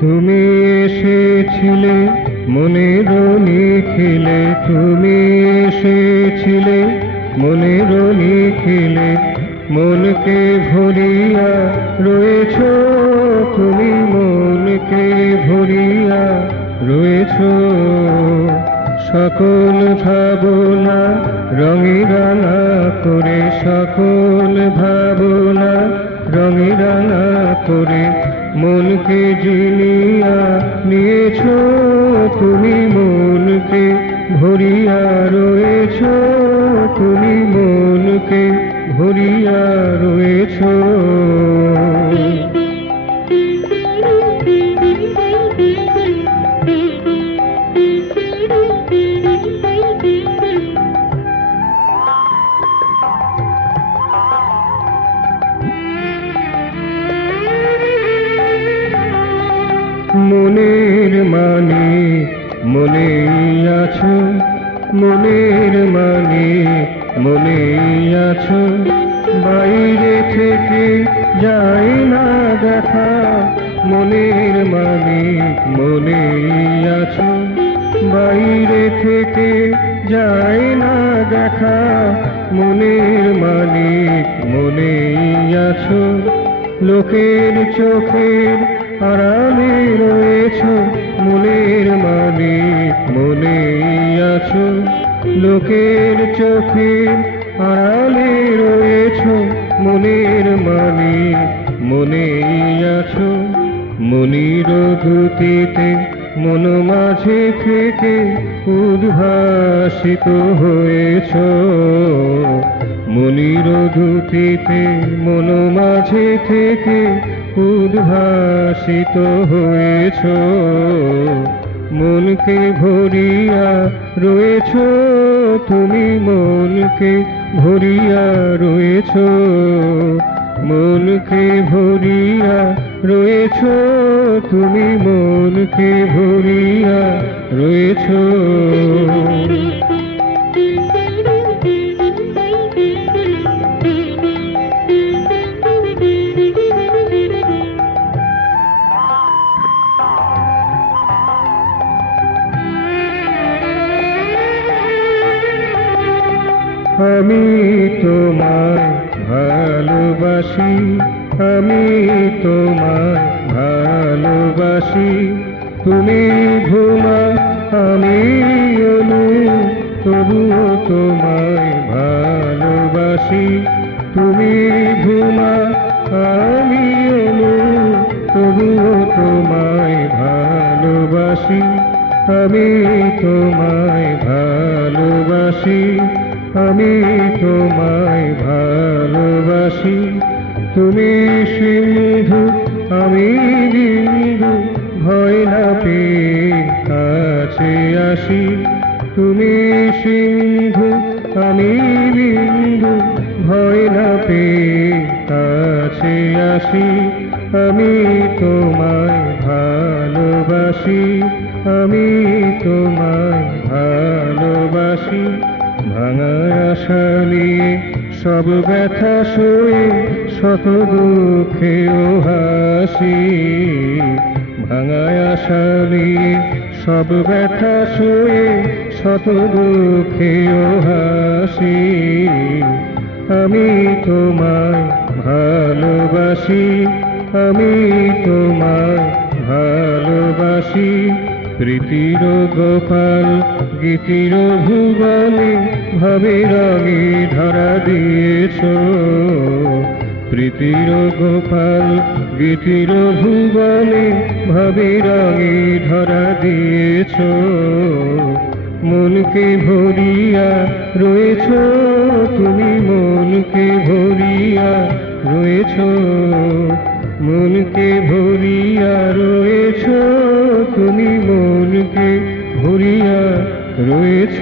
তুমি এসেছিলে মনের নিখিলে, তুমি এসেছিলে মনের নিখিলে, মনকে ভরিয়া রয়েছ তুমি, মনকে ভরিয়া রয়েছ। সকল ভাবনা রঙিরানা করে, সকল ভাবনা রঙিরানা করে, মনকে জিনিয়া নিয়েছ তুমি, মনকে ভরিয়া রয়েছ তুমি, মনকে ভরিয়া রয়েছ। মনের মানে মনেই আছো, মনের মানে মনেই আছো, বাইরে থেকে যায় না দেখা, মনের মানে মনেই আছো, বাইরে থেকে যায় না দেখা, মনের মালিক মনেই আছো। লোকের চোখের আড়ালে রয়েছ, মনের মালিক মনেই আছো, লোকের চোখের আড়ালে রয়েছ, মনের মালিক মনেই আছো। মনির ধুতিতে মন মাঝে থেকে উদ্ভাসিত হয়েছ, মনির ধুতিতে মন মাঝে থেকে উদ্ভাসিত হয়েছ। মনকে ভরিয়া রয়েছ তুমি, মনকে ভরিয়া রয়েছ, মনকে ভরিয়া রয়েছ তুমি, মনকে ভরিয়া রয়েছ। আমি তোমায় ভালোবাসি, আমি তোমায় ভালোবাসি, তুমি ঘুমা আমি অনু, তবুও তোমায় ভালোবাসি, তুমি ঘুমা আমি অনু, তবুও তোমায় ভালোবাসি, আমি তোমায় ভালোবাসি, আমি তোমায় ভালোবাসি। তুমি সিন্ধু আমি বিন্দু, ভয় না পেয়ে কাছে আসি, তুমি সিন্ধু আমি বিন্দু, ভয় না পেয়ে কাছে আসি, আমি তোমায় ভালোবাসি, আমি তোমায় ভালোবাসি। ভাঙা আশা নিয়ে সব ব্যথা সয়ে শত দুঃখেও হাসি, ভাঙা আশা নিয়ে সব ব্যথা সয়ে শত দুঃখেও হাসি, আমি তোমায় ভালোবাসি, আমি তোমায় ভালোবাসি। প্রীতির গোপাল গীতির ভুবনে ভাবে রঙে ধরা দিয়েছ, প্রীতির গোপাল গীতির ভুবনে ভাবে রঙে ধরা দিয়েছ। মনকে ভরিয়া রয়েছ তুমি, মনকে ভরিয়া রয়েছ, মনকে ভরিয়া রয়েছ তুমি, মনকে ভরিয়া রয়েছ।